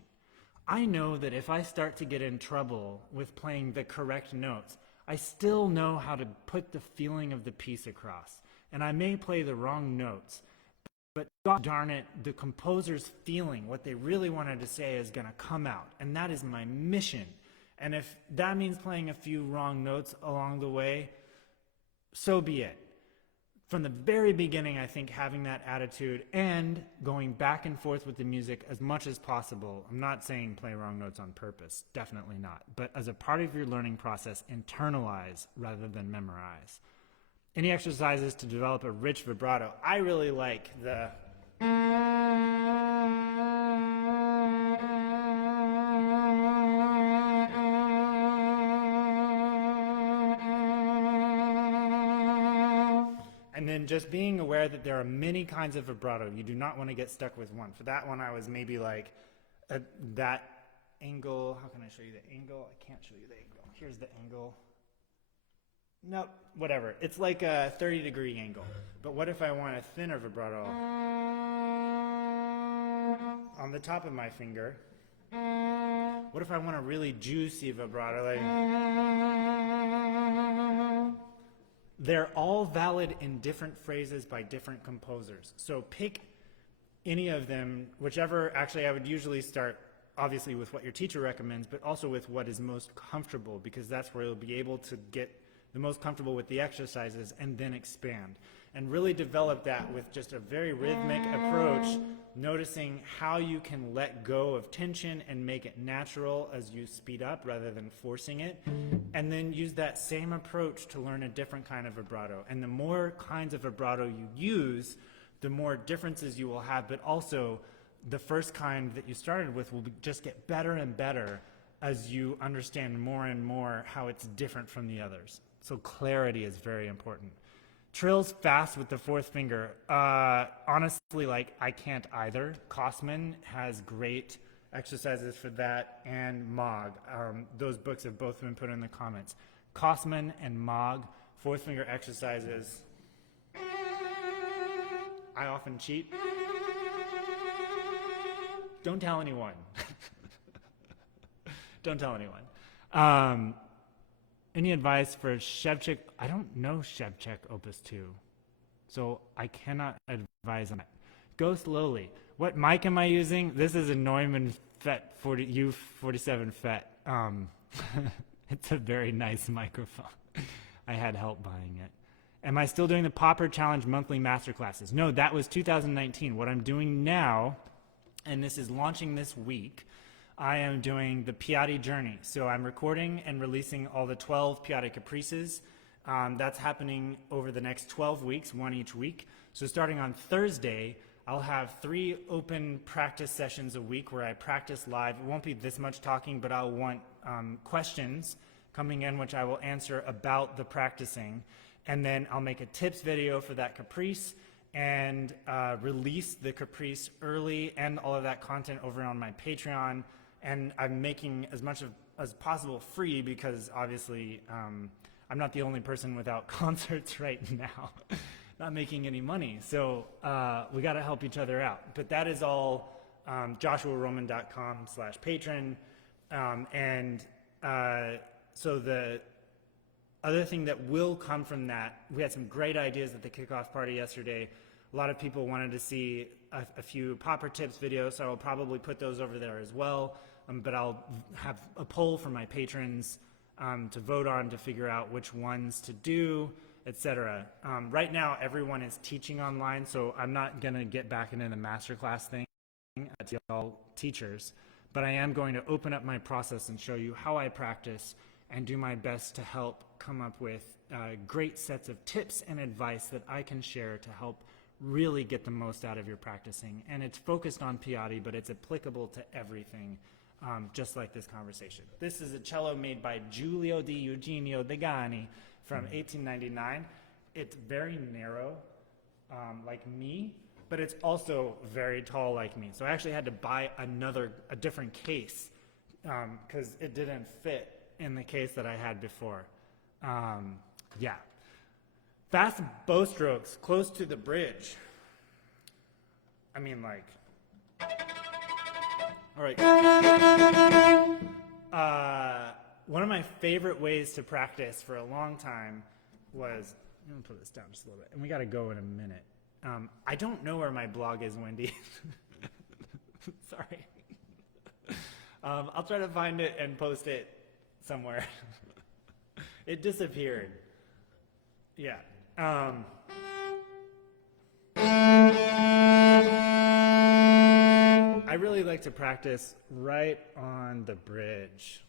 I know that if I start to get in trouble with playing the correct notes, I still know how to put the feeling of the piece across. And I may play the wrong notes, but God darn it, the composer's feeling, what they really wanted to say, is going to come out. And that is my mission. And if that means playing a few wrong notes along the way, so be it. From the very beginning, I think having that attitude and going back and forth with the music as much as possible. I'm not saying play wrong notes on purpose, definitely not. But as a part of your learning process, internalize rather than memorize. Any exercises to develop a rich vibrato? I really like the... And then just being aware that there are many kinds of vibrato. You do not want to get stuck with one. For that one, I was maybe like that angle. How can I show you the angle? I can't show you the angle. Here's the angle. nope, whatever. It's like a 30-degree angle. But what if I want a thinner vibrato on the top of my finger? What if I want a really juicy vibrato? Like, they're all valid in different phrases by different composers. So pick any of them, whichever. Actually, I would usually start obviously with what your teacher recommends, but also with what is most comfortable, because that's where you'll be able to get the most comfortable with the exercises and then expand. And really develop that with just a very rhythmic approach, noticing how you can let go of tension and make it natural as you speed up rather than forcing it. And then use that same approach to learn a different kind of vibrato. And the more kinds of vibrato you use, the more differences you will have, but also the first kind that you started with will just get better and better as you understand more and more how it's different from the others. So clarity is very important. Trills fast with the fourth finger. Honestly, like, I can't either. Kosman has great exercises for that, and Mogg. Those books have both been put in the comments. Kosman and Mogg, fourth finger exercises. I often cheat. Don't tell anyone. Don't tell anyone. Any advice for Shevchik? I don't know Shevchik Opus 2, so I cannot advise on it. Go slowly. What mic am I using? This is a Neumann FET 40, U47 FET. It's a very nice microphone. I had help buying it. Am I still doing the Popper Challenge monthly masterclasses? No, that was 2019. What I'm doing now, and this is launching this week, I am doing the Piatti Journey. So I'm recording and releasing all the 12 Piatti Caprices. That's happening over the next 12 weeks, one each week. So starting on Thursday, I'll have 3 open practice sessions a week where I practice live. It won't be this much talking, but I'll want questions coming in, which I will answer about the practicing. And then I'll make a tips video for that caprice and release the caprice early and all of that content over on my Patreon. And I'm making as much as possible free, because obviously I'm not the only person without concerts right now, not making any money. So we got to help each other out. But that is all joshuaroman.com/patron. So the other thing that will come from that, we had some great ideas at the kickoff party yesterday. A lot of people wanted to see a few Popper tips videos, so I'll probably put those over there as well. But I'll have a poll for my patrons to vote on to figure out which ones to do, etc. Right now, everyone is teaching online, so I'm not going to get back into the masterclass thing. That's y'all teachers. But I am going to open up my process and show you how I practice and do my best to help come up with great sets of tips and advice that I can share to help really get the most out of your practicing. And it's focused on Piatti, but it's applicable to everything, just like this conversation. This is a cello made by Giulio di Eugenio Degani from 1899. It's very narrow, like me, but it's also very tall like me. So I actually had to buy a different case because it didn't fit in the case that I had before. Yeah. Fast bow strokes close to the bridge. I mean, like, all right. One of my favorite ways to practice for a long time was, I'm going to put this down just a little bit, and we got to go in a minute. I don't know where my blog is, Wendy. Sorry. I'll try to find it and post it somewhere. It disappeared. Yeah. I really like to practice right on the bridge.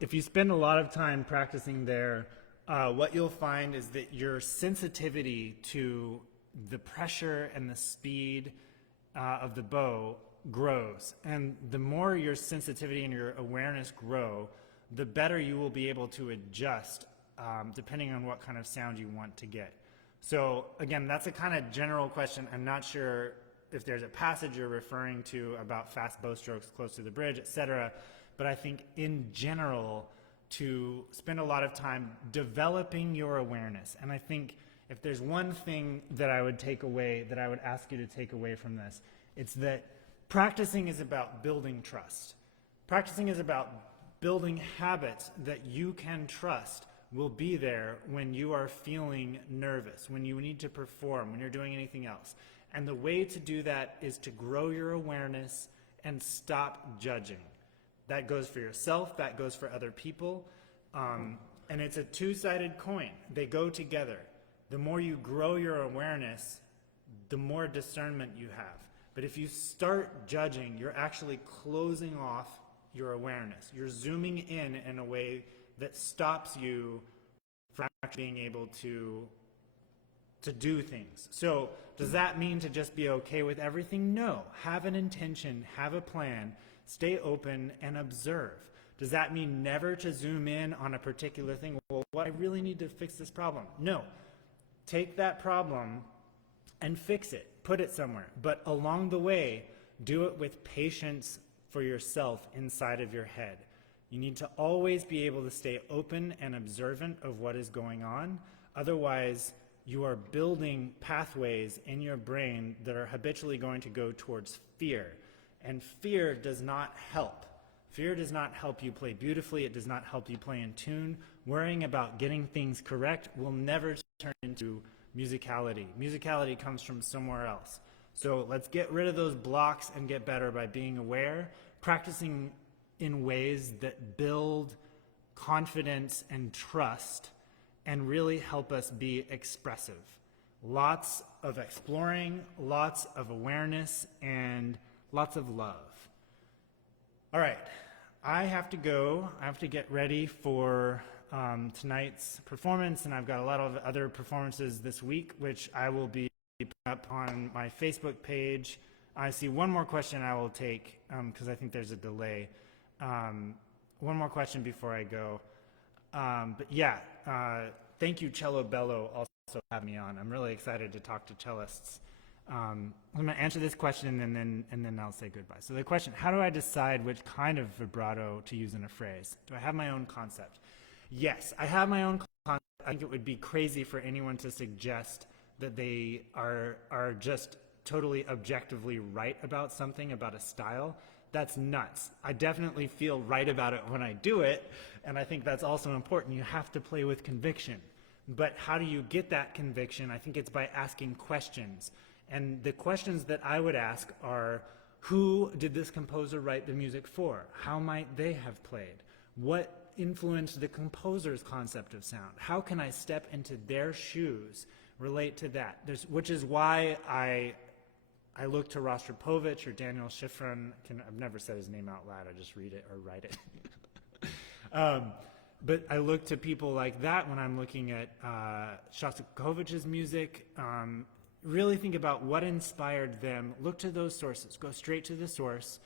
If you spend a lot of time practicing there, what you'll find is that your sensitivity to the pressure and the speed of the bow grows. And the more your sensitivity and your awareness grow, the better you will be able to adjust depending on what kind of sound you want to get. So again, that's a kind of general question. I'm not sure if there's a passage you're referring to about fast bow strokes close to the bridge, etc. But I think in general, to spend a lot of time developing your awareness. And I think if there's one thing that I would take away, that I would ask you to take away from this, it's that practicing is about building trust. Practicing is about building habits that you can trust will be there when you are feeling nervous, when you need to perform, when you're doing anything else. And the way to do that is to grow your awareness and stop judging. That goes for yourself, that goes for other people. And it's a two-sided coin. They go together. The more you grow your awareness, the more discernment you have. But if you start judging, you're actually closing off your awareness. You're zooming in a way that stops you from actually being able to do things. So does that mean to just be okay with everything? No. Have an intention, have a plan, stay open, and observe. Does that mean never to zoom in on a particular thing? Well, I really need to fix this problem. No. Take that problem and fix it. Put it somewhere. But along the way, do it with patience for yourself inside of your head. You need to always be able to stay open and observant of what is going on. Otherwise, you are building pathways in your brain that are habitually going to go towards fear. And fear does not help. Fear does not help you play beautifully. It does not help you play in tune. Worrying about getting things correct will never turn into musicality. Musicality comes from somewhere else. So let's get rid of those blocks and get better by being aware, practicing in ways that build confidence and trust and really help us be expressive. Lots of exploring, lots of awareness, and lots of love. All right, I have to go. I have to get ready for tonight's performance, and I've got a lot of other performances this week, which I will be putting up on my Facebook page. I see one more question I will take, because I think there's a delay. One more question before I go. But yeah, thank you, Cello Bello, also for having me on. I'm really excited to talk to cellists. I'm going to answer this question and then I'll say goodbye. So the question, how do I decide which kind of vibrato to use in a phrase? Do I have my own concept? Yes, I have my own concept. I think it would be crazy for anyone to suggest that they are just totally objectively right about something, about a style. That's nuts. I definitely feel right about it when I do it, and I think that's also important. You have to play with conviction. But how do you get that conviction? I think it's by asking questions. And the questions that I would ask are, who did this composer write the music for? How might they have played? What influenced the composer's concept of sound? How can I step into their shoes, relate to that? Which is why I look to Rostropovich or Daniel Schifrin. I've never said his name out loud. I just read it or write it. But I look to people like that when I'm looking at Shostakovich's music. Really think about what inspired them. Look to those sources. Go straight to the source.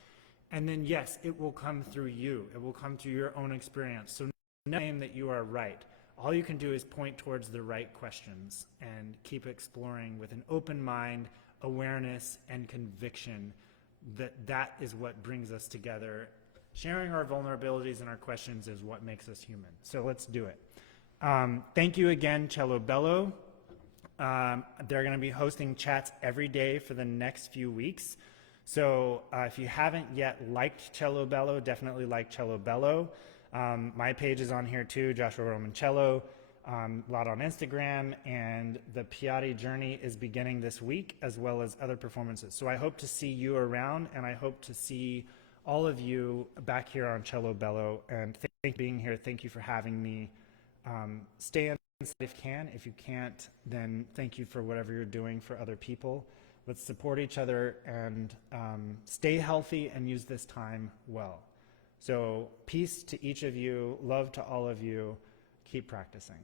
And then, yes, it will come through you. It will come through your own experience. So no claim that you are right. All you can do is point towards the right questions and keep exploring with an open mind, awareness, and conviction that is what brings us together. Sharing our vulnerabilities and our questions is what makes us human. So let's do it. Thank you again, Cello Bello. They're going to be hosting chats every day for the next few weeks. So if you haven't yet liked Cello Bello, definitely like Cello Bello. My page is on here too, Joshua Romancello. A lot on Instagram, and the Piatti journey is beginning this week, as well as other performances. So I hope to see you around, and I hope to see all of you back here on Cello Bello. And thank you for being here. Thank you for having me. Stay inside if you can. If you can't, then thank you for whatever you're doing for other people. Let's support each other and stay healthy and use this time well. So peace to each of you. Love to all of you. Keep practicing.